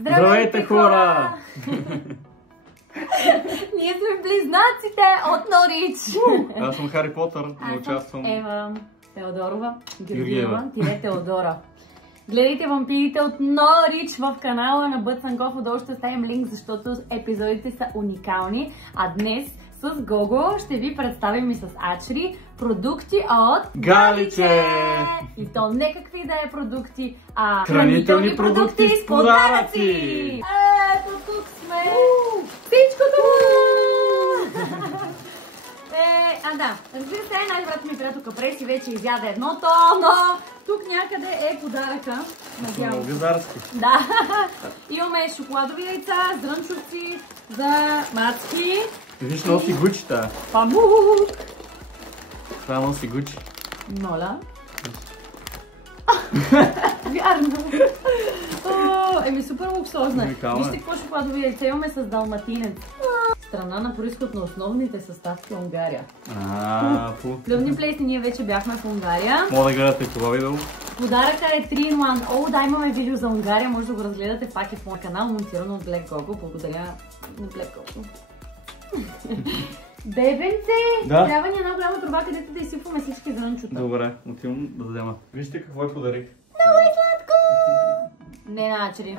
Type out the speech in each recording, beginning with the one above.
Здравейте, хора! Ние сме близнаците от Норич. Аз съм Хари Потър, но участвам... Ева Теодорова, Георгиева, Теодора. Гледайте вампирите от Норич в канала на Бъцанков. Отдолу ще оставим линк, защото епизодите са уникални. А днес с Гого ще ви представим и с Ачри продукти от Галиче! И то не какви да е продукти, а хранителни продукти с подаръци! Ето тук сме! Всичкото! Да, разбира се, най-добрата ми приятелка Преси вече изяде едното, но тук някъде е подаръка. Много визарски. Да, имаме шоколадови яйца, зрънчовци за мацки. Виж, носи Гучи тая. Памук! Това носи Гучи. Моля. Вярно. Еми супер луксозна. Вижте какво шоколадови яйца имаме с далматинец. Страна на происход на основните съставки Унгария. Плювни плесни, ние вече бяхме в Унгария. Мога да гледате това видео. Подаръка е 3-in-1. О, да, имаме видео за Унгария, може да го разгледате пак и в моя канал, монтирано от Black Gogo. Благодаря на Black Gogo. Бебенце! Да? Трябва ни една голяма турба, където да изсипваме всички зрънчута. Добре, отивам да взема. Вижте какво е подарих. Много е сладко! Не начали.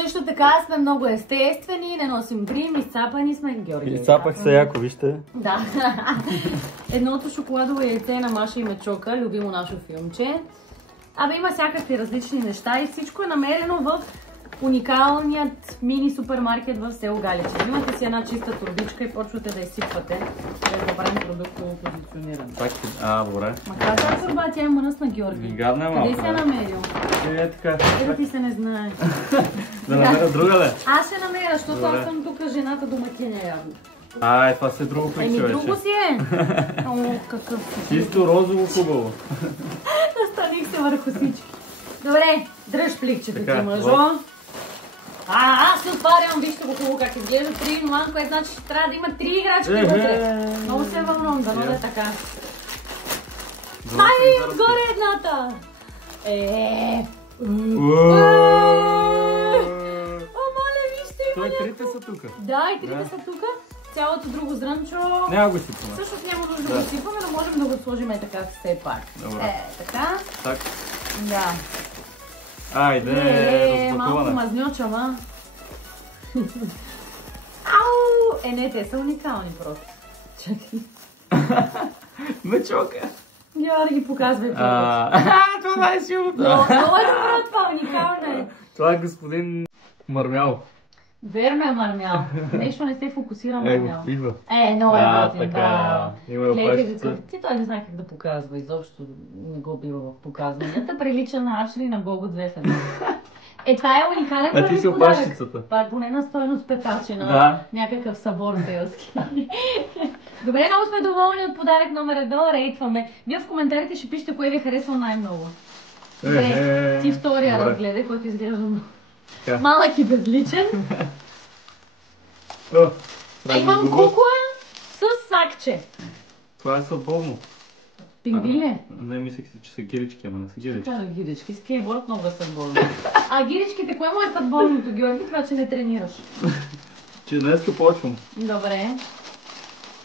Също така сме много естествени, не носим грим, изцапани сме. Георги. Изцапах се яко, вижте. Да. Едното шоколадово яйце на Маша и Мечока, любимо наше филмче. Абе има всякакви различни неща и всичко е намерено в уникалният мини супермаркет в село Галиче. Взимате си една чиста турбичка и почвате да изсипвате, да направим продуктово позициониране. Добре. Ма каза турба, тя е мръсна, Георги. Гадна е малко. Къде си я намерил? Така. Да ти се не знае. Да намеря друга ли? Аз ще намеря, защото аз съм тук жената домакиня явно. Това си е друго пликче вече. Друго си е. О, какъв. Чисто розово хубаво. Настаних се върху всички. Добре, дръж пликчето ти, мъжо. Аз се отварям, вижте го хубаво как изглежда 3-in-1, което значи, че трябва да има 3 играчки вътре. Много се вълнувам, дано да е така. Ай, отгоре едната! Моля, вижте, има Той трите са тук. Да, и трите са тук. Цялото друго зрънчо. Няма го сипваме. Всъщност няма нужда да го сипваме, но можем да го сложим така все пак. Така. Так. Да. Айде, разпакуване. Малко мазньоча, ма. Ау! Не, те са уникални просто. Чакай. Мечока. Георги, показвай първо. Това е силното. Много е добро това, уникално е. Това е господин Мармял. Верно е, Мармял. Нещо не се фокусира, Мармял. Идва. Много е готин, да. Има опашчица. Ти той не знае как да показва, изобщо не го бива в показванията. Прилича на Ачри на Гого 2 в 1. Това е уникален подарък. А ти си опашчицата. Това е поне на стойност петаче на някакъв събор селски. Добре, много сме доволни от подарък номер 1, рейтваме. Вие в коментарите ще пишете кое ви харесва най-много. Добре, ти втория разгледай, който изглежда малък и безличен. Имам кукла с сакче. Това е съдбовно. Пингвин ли? Не, мислех си, че са гирички, ама не са гирички. Така гирички, скейтборд много е съдбовно. А гиричките, кое му е съдбовното, Георги, това че не тренираш? Че днеска почвам. Добре.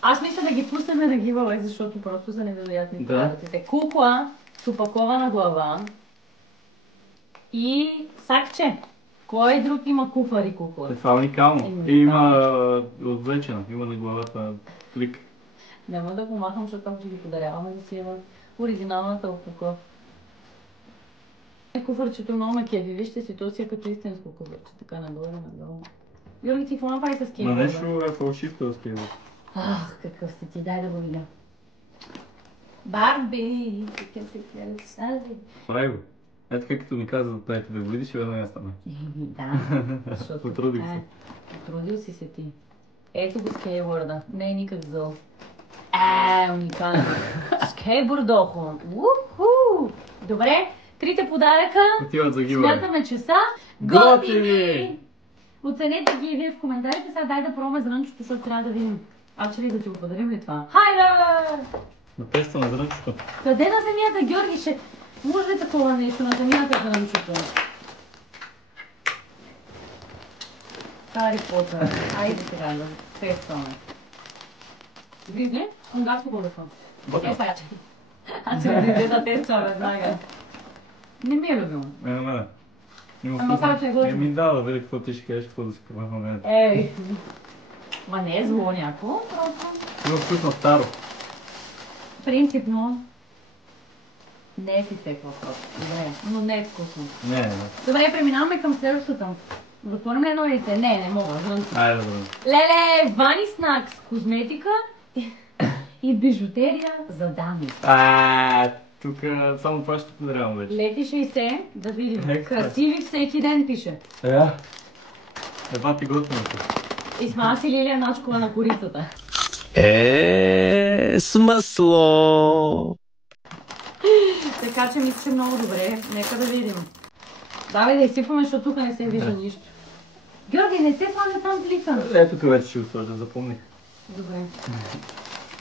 Аз мисля да ги пуснем на гивалей, защото просто са невероятни подаръците. Кукла с опакована глава и сакче. Кой друг има куфари кукла? Това е уникално. Има отвлечена, има на главата клик. Няма да го махам, защото ще ги подаряваме да си има оригиналната упаковка. Куфарчето много ме кеви. Вижте си, то си е като истинско куфарче. Така надолу. Юрги, ти какво направи с скейтборда? На нещо е фалшив този скейтборд. Ах, какъв сте ти, дай да го видя. Барби, какъв се красави. Прави го. Ето като ми каза да дайте да го видиш, ще да не стане. Да, защото... Потрудих се. Потрудил си се ти. Ето го скейтборда. Не е никак зъл. Уникален. Скейтбордохо. Уху! Добре, трите подаръка. Отиват за гивалей. Смятаме, че са готини! Оценете ги и вие в коментарите. Сега дай да пробваме зрънчето, защото трябва да видим. Ачри да ти го подарим ли това? Хайде! Натестваме зрънчето. Къде на земята, Георги? Ще може ли такова нещо на земята зрънчето? Хари Потър. Айде сега да тестваме. Гризли? Унгарско колесо. Е, паяче. Аз се гризли да тествам веднага. Не ми е любимо. Не. Ама сега ще го... Ми дава, дали какво ти ще кажеш, какво да си пробваме. Ей. Ма не е зло някакво, просто... Има вкусно старо. Принципно... Не е си текла просто. Добре, но не е вкусно. Не. Добре, преминаваме към следващата. Затворим ли едно яйце? Не мога. Айде, добре. Леле, Вани Снакс, козметика и бижутерия за дами. Тук само това ще подарявам вече. Лети 60, да видим. Нека. Красиви всеки ден пише. Ева ти готвеното. И сма си Лилия Начкова на корицата. Смъсло! Така че мисля, че много добре. Нека да видим. Давай да изсипваме, защото тук не се вижда нищо. Георги, не се слага там плика. Ето тук вече ще го сложа, запомних. Добре.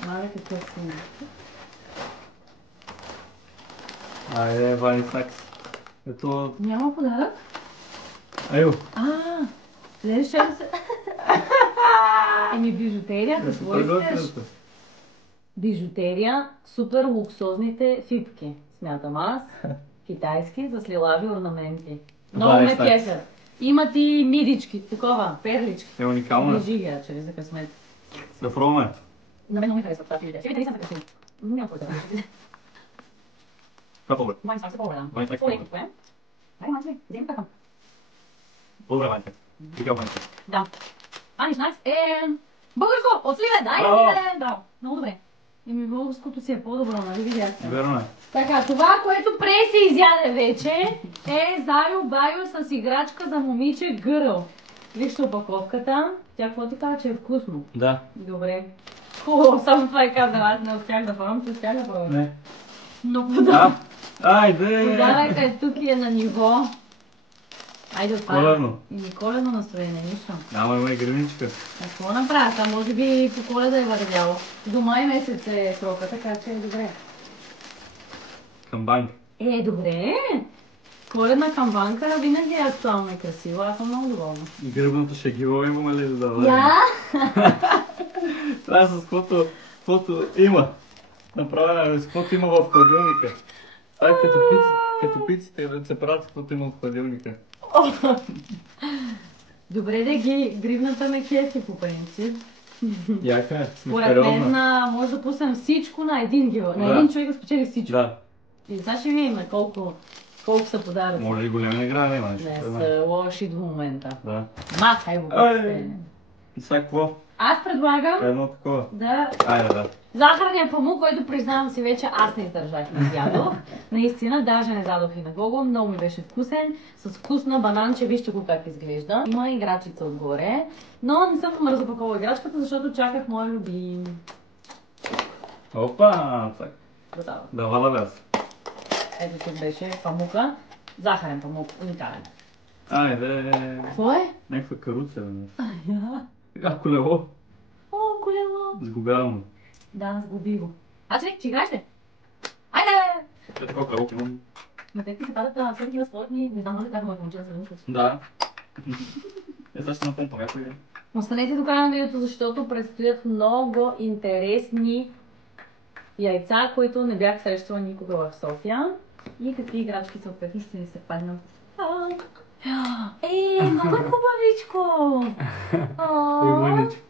Мале какъв си. Айде, Вани Снакс. Ето... Няма подарък? Айо. Следващия да се... Еми бижутерия, какво искаш? Бижутерия, супер луксозните фипки. Смятам аз. Китайски, с лилави орнаменти. Много Това е ме снакс. кефят. Имат и мидички, такова, перлички. Е уникално. Бежи чрез за късмет. Да пробваме. На мен много ми харесват това филите. Филите не са така красиви. Няма какво да кажа. Това по-добре. Май снак са по-добре, да. Май снак са По-леко е. Дай, мачи, вземи така. По-добре, Ваника. Вика Ваника. Да. Ани Снакс е българско, от Сливен, ай, Браво! Сливен, да. Много добре. Еми българското си е по-добро, нали видяхте? Верно е. Така, това, което Преси изяде вече е Зайо Байо с играчка за момиче гъръл. Вижте опаковката. Тя какво ти казва, че е вкусно? Да. Добре. Хубаво, само това е казала, аз не успях да пробвам, че успях да пробвам. Не. Но подавай. Айде! Подавайте, тук е на ниво. Айде отпада. Коледно. И коледно настроение, нищо. Ама и гривничка. Какво направя? Та може би по Коледа е вървяло. До май месец е срока, така че е добре. Камбанк. Добре. Коледна камбанка винаги е актуална и красива. Аз съм много доволна. И гръбната шегила имаме ли да дадем? Я? Това е с каквото има. Направено с каквото има в хладилника. Това е като пиците да се правят с каквото има в хладилника. Добре да ги гривната ме кефи по принцип. Яка е, Според мен може да пуснем всичко на един гил. На един човек да спечели всичко. Да. И сега ще видим колко са подаръци. Може и големи награди има нещо. Не са лоши до момента. Да. Махай го. И сега какво? Аз предлагам Едно такова. да... Айде, да. Захарния памук, който признавам си вече, аз не издържах и ядох. Наистина, даже не дадох и на Гого, много ми беше вкусен. С вкусна бананче, вижте го как изглежда. Има играчица отгоре, но не съм разопаковала играчката, защото чаках моя любим. Опа! Так. Готова. Да вала аз. Ето тук беше памука. Захарен памук, уникален. Айде. Какво е? Някаква каруца. Така колело. О, колело. Сгубявам. Да, сгуби го. Че играеш ли? Айде! Е такова колело имам. На те се падат на такива спортни, не знам как му момче да се научат. Да. Сега ще напомпам някой. Останете до края на видеото, защото предстоят много интересни яйца, които не бях срещала никога в София. И какви играчки съответно ще ни се паднат. Много хубавичко! Мъничко.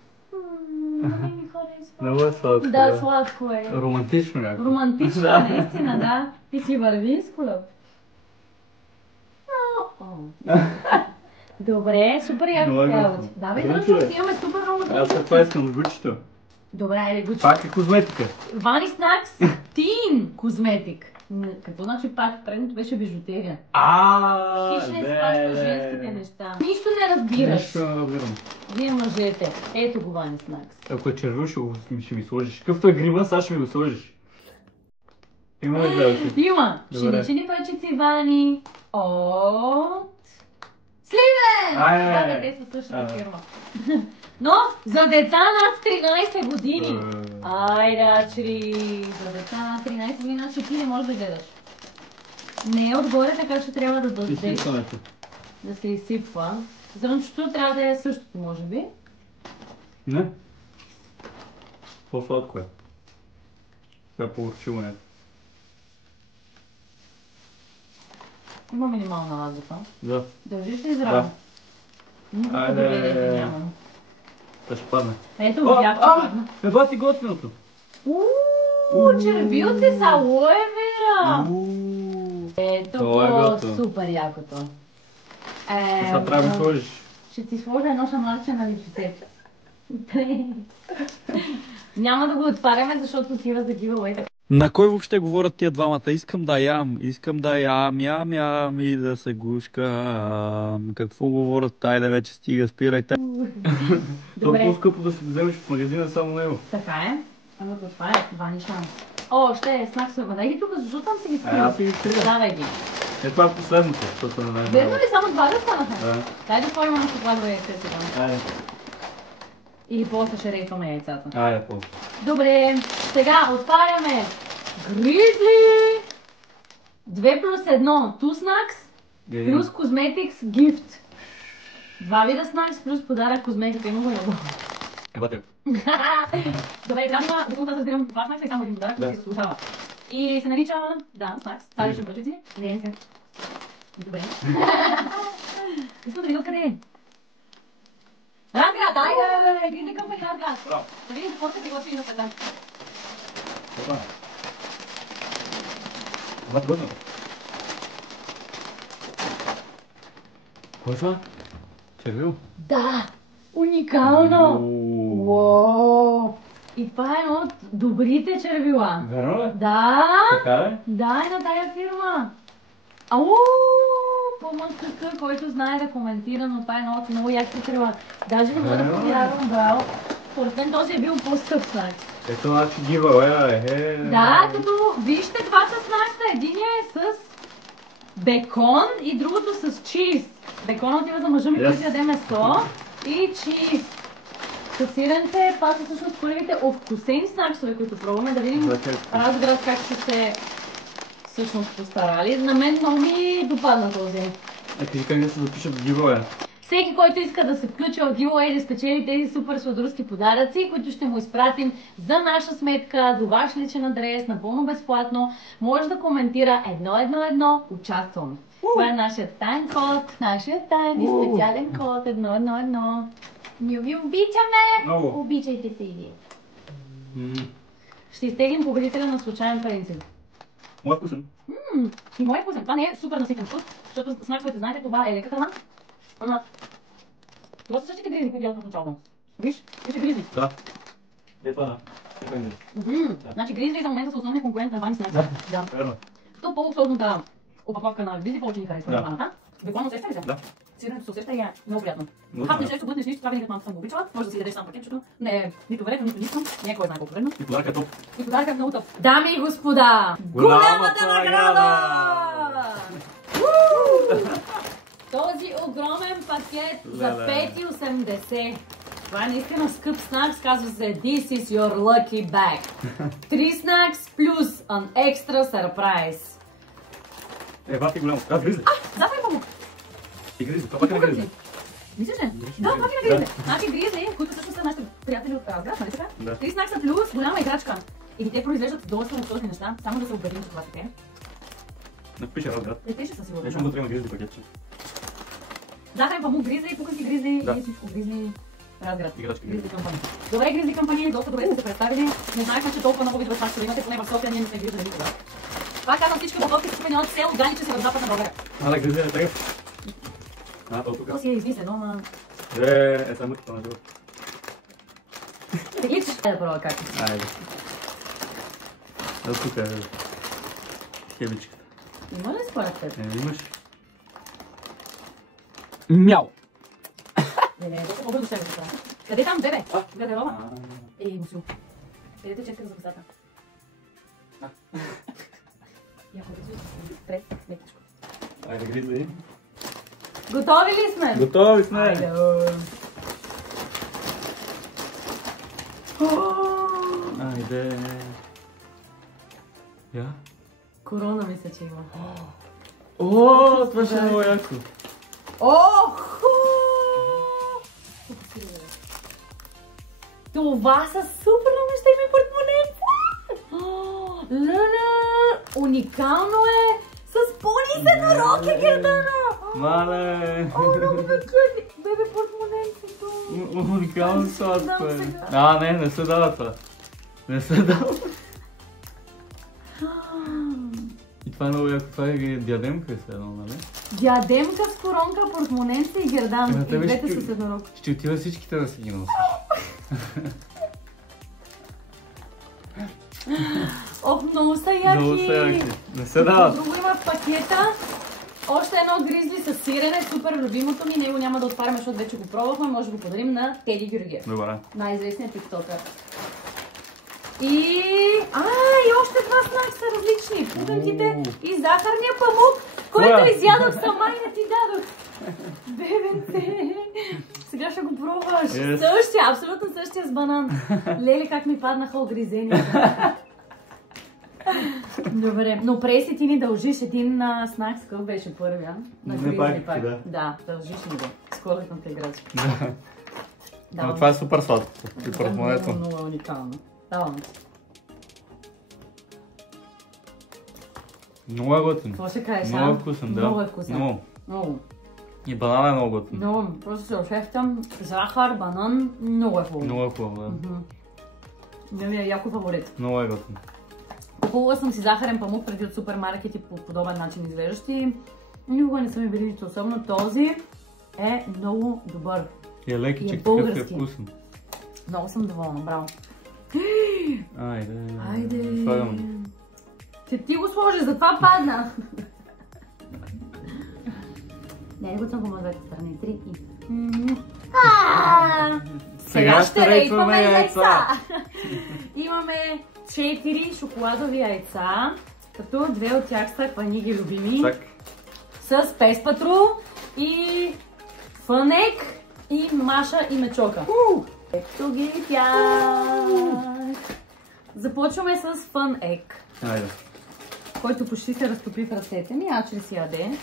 Много ми харесва. Много е сладко. Да, сладко е. Романтично някакво. Романтично, наистина, да. И си върви с колъп. Добре, супер яко работи. Давай да имаме супер много Аз работи. това искам с Гучито. Добре, айде Гучи. Пак е козметика. Вани Снакс, Тин козметик. Какво значи пак? Предното беше бижутерия. Хищ не спаща женските неща. Нищо не разбираш. Нищо не разбирам. Вие мъжете. Ето го Вани Снакс. Ако е червил, ще ми сложиш. Какъвто е грима, сега ще ми го сложиш. Има ли да си? Има. Добре. Шиничени пъчици Вани от Сливен! Да, те са същата фирма. Но за деца над 13 години. Айде, ачри, за деца над 13 години, значи ти не можеш да гледаш. Не е отгоре, така че трябва да дадеш, Изсипването. да се изсипва. Зрънчето трябва да е същото, може би. Не. По-сладко е. Това е по-урчило някакво. Има минимална лазата. Да. Държиш ли здраво? Да. Никакво доверие нямам. Да ще падне. Ето, видях, че падна. Еба ти готвеното. Червилци с алоe вера! Ето по супер якото. Сега трябва да сложиш. Ще ти сложа едно шамарче на лицето. Няма да го отваряме, защото отива за giveaway. На кой въобще говорят тия двамата? Искам да ям и да се гушкам. Какво говорят? Тайде вече стига, спирайте. То е по-скъпо да си вземеш в магазина само него. Така е. Ама това е ванишан. О, ще е снаксове. Дай ги тук, защото там си ги скрил. Аз си ги скрил. Давай ги. Е, това е последното, защото не знам. Верно ли само два да станаха? Да. Дай да сложим на шоколадово яйце сега. Айде. И после ще рейфаме яйцата. Айде, по. Добре, сега отваряме Гризли 2+1 Two Snacks плюс Cosmetics Gift. Два вида снакс плюс подарък козметика. Има го много. Ебате. Добре, трябва да разбирам два снакса и само един подарък, да се заслужава. И се нарича, да, снакс. Стали ще бъдете? Не. Добре. Искам да видя къде е. Разград, айде! Гризли къмпани Разград. Да видим какво се приготви на петък. Това. Това е трудно. Кой е това? Червил? Да! Уникално! Уоу! И това е едно от добрите червила. Верно ли? Да! Така ли? Да, е на тая фирма. Ау! По-мънкъка, който знае да коментира, но това е едно от много яки червила. Даже не мога да повярвам, браво. Според мен този е бил по-скъп снак. Ето значи giveaway, Да, като вижте, това са снакса. Единия е с бекон и другото с чиз. Бекон отива за мъжа ми, който яде месо и чиз. Касираните, това са всъщност първите овкусени снаксове, които пробваме, да видим Разград как ще се всъщност постарали. На мен много ми допадна този. Ето и как да се запишат в giveaway. Всеки, който иска да се включи в giveaway да спечели тези супер сладурски подаръци, които ще му изпратим за наша сметка, до ваш личен адрес, напълно безплатно, може да коментира 111 участвам. Това е нашият тайн код, нашият тайн и специален код 111. Ние ви обичаме! Много. Обичайте се и вие. Ще изтеглим победителя на случайен принцип. Мой вкусен. И мой вкусен. Това не е супер наситен вкус, защото снаксовете, знаете, това е лека храна. Ама, това са същите гризли, които ядат в началото. Виж гризли. Да. Е това, да. Значи гризли за момента са основният конкурент на Вани снакс. Да. Верно. То по-условната опаковка на гризли повече ни харесва. Да. Бекон усеща ли се? Да. Сиренето се усеща и е много приятно. Много Хапнеш да. нещо, глътнеш нищо, това винаги малко съм го обичала. Може да си ядеш само пакетчето. Не е нито вредно, нито нищо. Не е кой знае колко вредно. И подарък е топ. И подарък е много топ. Дами и господа, Голямата награда! Този огромен пакет за 5,80. Това е наистина скъп снакс, казва се This is your lucky bag. 3 снакс плюс an extra surprise. Ева ти голямо. Гризли. Запай помог. И гризли. Това пак е на гризли. Мислиш ли? Да, пак е на гризли. Значи гризли, които всъщност са нашите приятели от Разград, нали така? Да. 3 снакса плюс голяма играчка. И те произвеждат доста луксозни неща, само да се убедим, че това така е. Напише Разград. Не пише със сигурност. Нещо му да трябва гризли пакетче. Захарен памук гризли, пуканки гризли Да. и всичко гризли. Разград. Играчки Гризли компания. Добре, гризли компания, доста добре сте се представили. Не знаехме, че толкова много видове снаксове имате, поне в София ние не сме гризли никога. Това казвам, всички опаковки са купени от село Галиче, северозападна България. Да, гризли е така. То тук. То си е измислено, ама... Само това на живот. Теглич! Да пробва как. Айде. Тук е хебичката. Има ли според теб? Имаш. Мяу! Не, доста по-бързо себе си. Къде там, бебе? Гардероба? Мусю. Къде те четка за косата? Яко пред метичко. Айде, гризли. Готови ли сме? Готови сме! Айде! Айде! Я? Корона мисля, че има. О, това ще е много яко. Оху! Това са супер неща, има портмоненце! Леле, уникално е! С пони се на роки, Гердана! Мале! О, много ме кърви! Бебе, портмоненцето! Уникално сладко е. сега. Не се дава това. Не се дава. И това е много яко. Това е диадемка е едно, нали? Диадемка с коронка, портмоненце и гердан. И тебе двете ще- с еднорог. Ще отива всичките да си ги носиш. Ох, много са яки! Много са яки. Не се дават. Друго има в пакета. Още едно гризли с сирене, супер любимото ми. Него няма да отваряме, защото вече го пробвахме. Може да го подарим на Теди Георгиев. Добре. Най-известният тиктокър. И още два снакса различни. Пудънките и захарния памук, който изядох сама и не ти дадох. Бебенце! Сега ще го пробваш. Yes. Същия, абсолютно същия с банан. Леле, как ми паднаха огризенията. Добре, но преси ти ни дължиш един снакс, какъв беше първия? На Не гризли пак, пак. да. Да, дължиш ни го. С коледната играчка. Но това е супер сладко. И портмонето. Много уникално. Давам ти. Много е готин. Какво ще кажеш, Много е вкусен, да. Много е вкусен. Много. Много. И банана е много готин. Много. Просто се усещам. Захар, банан. Много е хубаво. Много е хубаво, да. Не ми е яко фаворит. Много е готин. Купувала съм си захарен памук преди от супермаркети по подобен начин изглеждащи. Никога не са ми били нито особено. Този е много добър. И е лекичък, И е такъв е български. вкусен. Много съм доволна, браво. Айде. Айде. Слагам. Че ти го сложиш, затова падна. Не го съм го на двете страни. 3 и... Сега ще рейпваме яйца. Имаме 4 шоколадови яйца, като 2 от тях са Кваниги любими. Чак. С Пес Патрул и Фънек и Маша и Мечока. Ето ги тях. Започваме с Фънек, Айде. който почти се разтопи в ръцете ми, че ли си яде.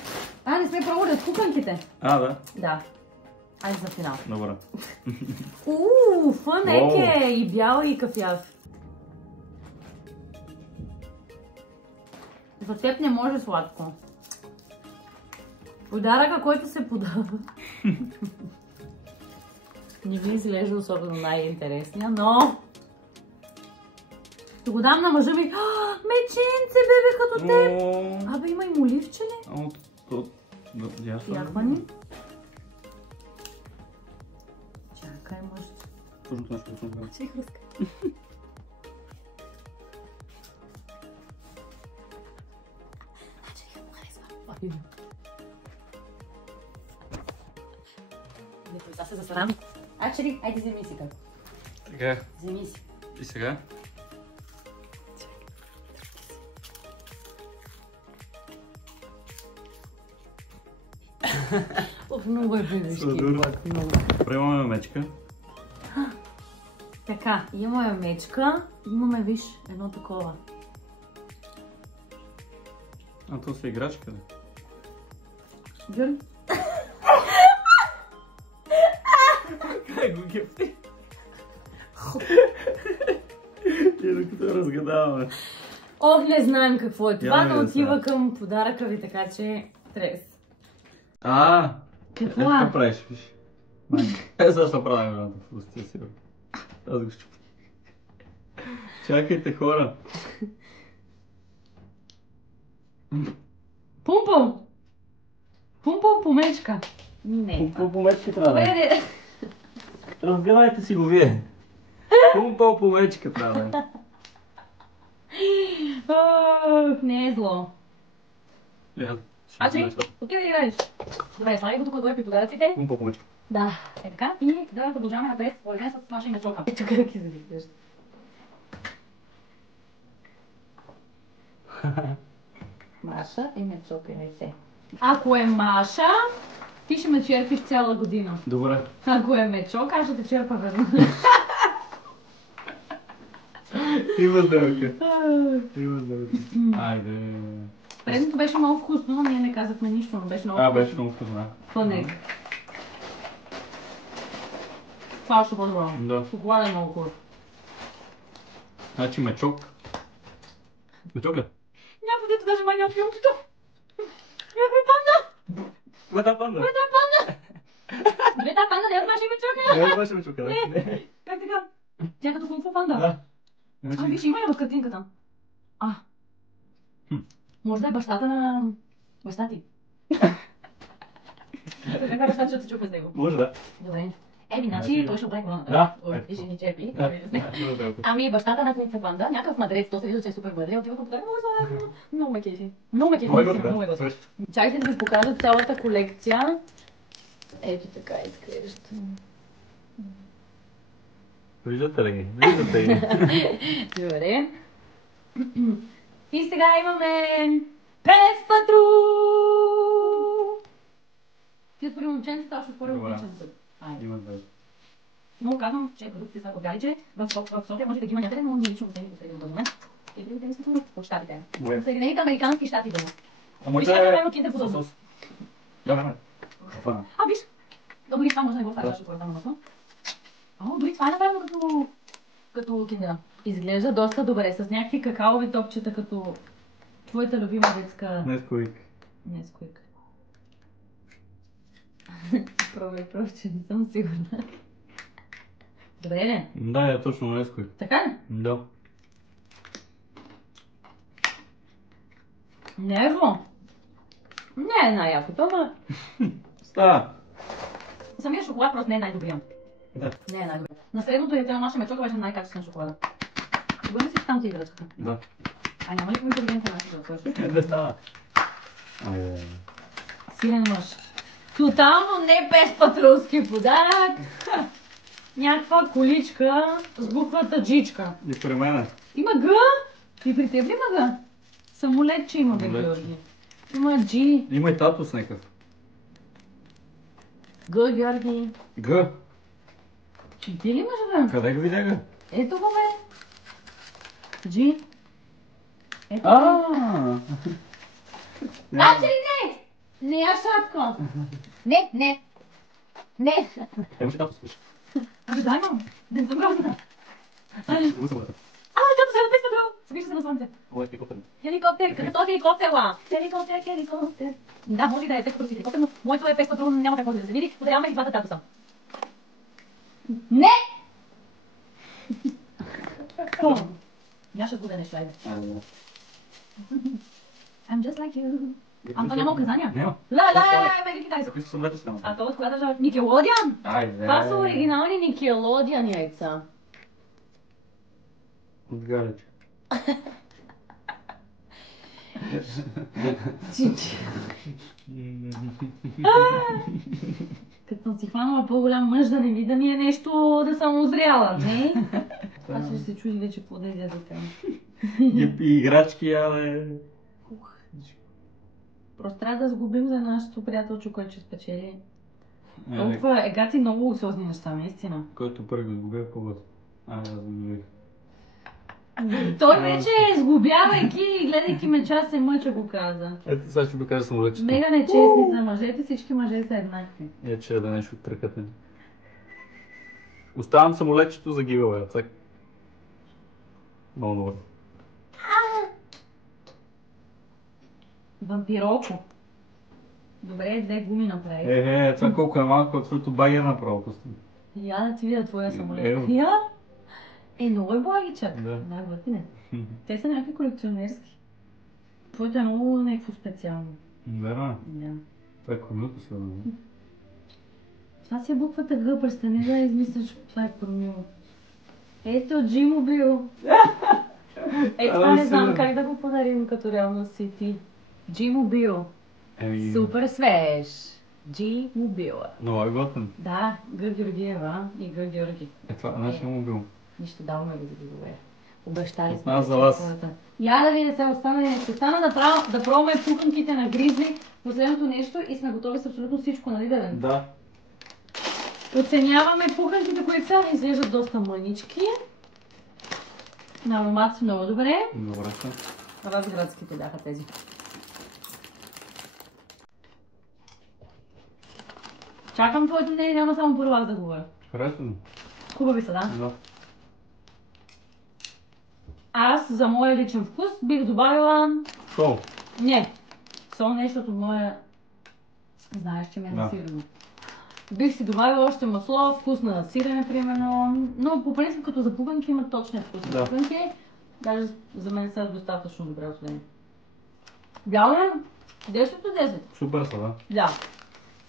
Не сме пробвали от куканките. Да. Да. Айде за финал. Добре. Фънек е и бял и кафяв. За теб не може сладко. Подаръка, който се подава. Не ми изглежда особено най-интересния, но... Ще го дам на мъжа ми. Меченце, бебе, като теб! Абе, има и моливче ли? Яхвани. Чакай, може. Чих ръска. Сега се засрам. Ачери, айде вземи си как. Така. Вземи си. И сега? Много е бебешки. Добре, имаме мечка. Така, имаме мечка, имаме, виж, едно такова. То са играчка, ли? Гюр? Как го гефти? И докато разгадаваме. Ох, не знаем какво е това, Явно но не отива знам. към подаръка ви, така че трес. Какво Какво? правиш, виж? Сега ще правим едната в устия си. Аз го щупя. Чакайте, хора. Пумпъл! Пумпъл по мечка. Не. По мечка трябва да е. Добре, Разгадайте си го вие. Пумпал по мечка трябва да е. не е зло. Ачери, окей да играеш. Добре, слагай го тук отгоре при подаръците. Пумпал по мечка. Да, е така. И да продължаваме напред, според с Маша и Мечока. Ето как изглежда. Маша и Мечока и яйце. Ако е Маша, ти ще ме черпиш цяла година. Добре. Ако е Мечока, аз ще те черпа веднъж. Има сделка. Има сделка. Айде. Предното беше много вкусно, но ние не казахме нищо, но беше много вкусно. Беше много вкусно. Фънек. това е още по-добро. Да. Шоколад е много хубав. Значи мечок. Мечок ли? Някой дето даже май няма филмчето. Някой панда! Коя панда? Две та панда, не знаеш име човека? Не, беше мечока, да. Не. Как така? Тя е като кунг-фу панда. Да. Виж, има я в картинката. Може да е бащата на... баща ти. Така баща, защото се чупа с него. Може да. Добре. Значи той ще обрек вълната. Да. И ще ни чепи. Да. Ами бащата на кунг-фу панда, някакъв мадрец, то се вижда, че е супер бъдре, отива по подарък, много ме кефи. Много ме кефи. Много ме готви. Чакайте да ви покажа цялата колекция. Ето така изглежда. Виждате ли ги? Виждате ги. Добре. И сега имаме Пес Патрул! Ти отвори момченцата, аз ще отворя момченцата. Има две. Много казвам, че продуктите са отгали, че в София може да ги има някъде, но ние лично не ги последим до момент. И другите ми са от щатите. Съединените американски щати дома. Виж как направим киндер по този. Да, Виж. Дори това може да не го вкараш от на масло. Дори това е направено като киндера. Изглежда доста добре, с някакви какаови топчета, като твоята любима детска... Несквик. Несквик. Пробвай, че не съм сигурна. Добре ли? Да, е точно Несквик. Така ли? Да. Не е зло. Не е най-якото, ама... Става. Самия шоколад просто не е най-добрия. Да. Не е най-добрия. На средното яйце на наша мечока беше най-качествен шоколада. Сигурно си, че там ти играчката. Да. Няма ли интелигентен начин да свършиш? Да става. Силен мъж. Тотално не без патрулски подарък. Някаква количка с буквата Джичка. И при мене. Има Г. И при теб ли има Г? Самолетче има, бе, Георги. Има Джи. Има и тато с някакъв. Г, Георги. Г. Ти ли имаш Г? Къде го видя Г? Ето го, бе. Джи. Ето го. Значи ли не? Не я шапка. Не. Имаше тато слуша. Дай, мам. Не съм грозна. Тато се напис патрул. Спиша се на слънце. Хеликоптер. Като този хеликоптер, ла. Хеликоптер. Да, може да е пес патрул с хеликоптер, но моето е пес патрул, няма как може да се види. Подаряваме и двата татуса. Не! Няша губя нещо, айде. I'm just like you. То няма указания? Няма. Мега китайско. Какви са двете станали? А то от коя държава? Никелодиан? Айде. Това са оригинални Никелодиан яйца. От галече. Като съм си хванала по-голям мъж да не вида ми е нещо да съм озряла, не? Аз ще се чуди вече по да изядете. И играчки, але... Просто трябва да сгубим за нашето приятелче, което ще спечели. Толкова егати много луксозни неща, наистина. Който първи го сгубя по-бъд. Аз сгубих. Той вече, сгубявайки и гледайки меча, се мъча, го каза. Ето сега ще ви кажа самолетчето. Мега нечестни са мъжете, всички мъже са еднакви. Че да нещо прекътне. Оставам самолетчето за гивъл, всек. Много добре. Вампироко. Добре, две гуми направи. Това колко е малко, защото баги е направо просто. Я да ти видя твоя самолет. Ево. Я? Много е благичък. Да. Да, готине. Те са някакви колекционерски. Твоето е много някакво специално. Верно. Да. Това е кормилко се да. Това си е буквата Г, престани да измисляш, това е кормило. Ето, G-Mobile. Това не знам как да го подарим като реално си ти. G-Mobile. Супер свеж. G-Mobile. Много е готен. Да, Г. Георгиева и Г. Георги. Това е нашия мобил. Нищо даваме го да ги добре. Обещали сме. За вас. Я да ви не се остане. Ще стана да пробваме пуканките на Гризли. Последното нещо и сме готови с абсолютно всичко, нали да бе? Да. Оценяваме пуканките, които са изглеждат доста мънички. На аромат са много добре. Добре са. Разградските бяха тези. Чакам твоето мнение, няма само първо аз да говоря. Харесва ми. Хубави са, да? Да. Аз за моя личен вкус бих добавила... Сол. Не, сол не, защото моя... Знаеш, че ми е Да. насирено. Бих си добавила още масло, вкус на сирене, примерно. Но по принцип, като за пуганки имат точния вкус на Да. пуганки. Даже за мен са достатъчно добре отведени. Бяло е 10 от 10. Супер са, да. Да.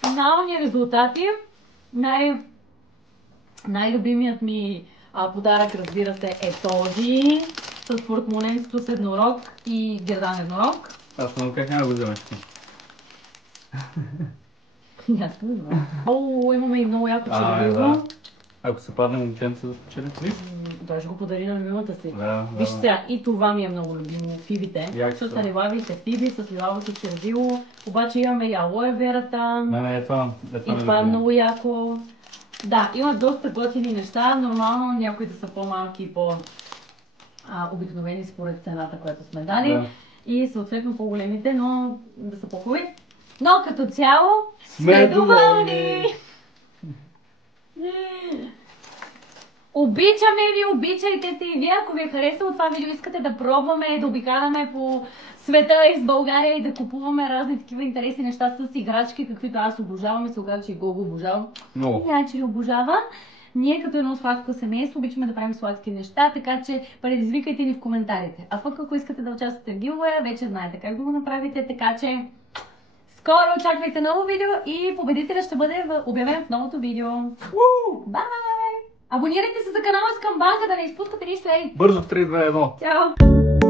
Финални резултати. Най-любимият ми подарък, разбира се, е този. С портмоненство с еднорог и гердан еднорог. Аз много как няма да го вземеш. Ясно, да. О, имаме и много яко червило. Да. Ако се падне момченце да спечели. Той ще го подари на любимата си. Да. Виж сега, и това ми е много любимо, фибите. Яки са. С лилавите фиби, с лилавото червило. Обаче имаме и алоe верата. Не, това И това е много яко. Да, има доста готини неща. Нормално някои да са по-малки и по-обикновени според цената, която сме дали. Да. И съответно по-големите, но да са по-хубави. Но като цяло Сме доволни! Обичаме ви, обичайте се и вие, ако ви е харесало това видео, искате да пробваме, да обикаляме по света из България и да купуваме разни такива интересни неща с играчки, каквито аз обожавам и се оказа, че и Гого обожава. Много. Иначе ли обожава. Ние като едно сладко семейство обичаме да правим сладки неща, така че предизвикайте ни в коментарите. А пък ако искате да участвате в гилуея, вече знаете как да го направите, така че скоро очаквайте ново видео и победителя ще бъде обявен в новото видео. Бай! Абонирайте се за канала с камбанка да не изпускате нищо. Бързо 3, 2, 1. Чао!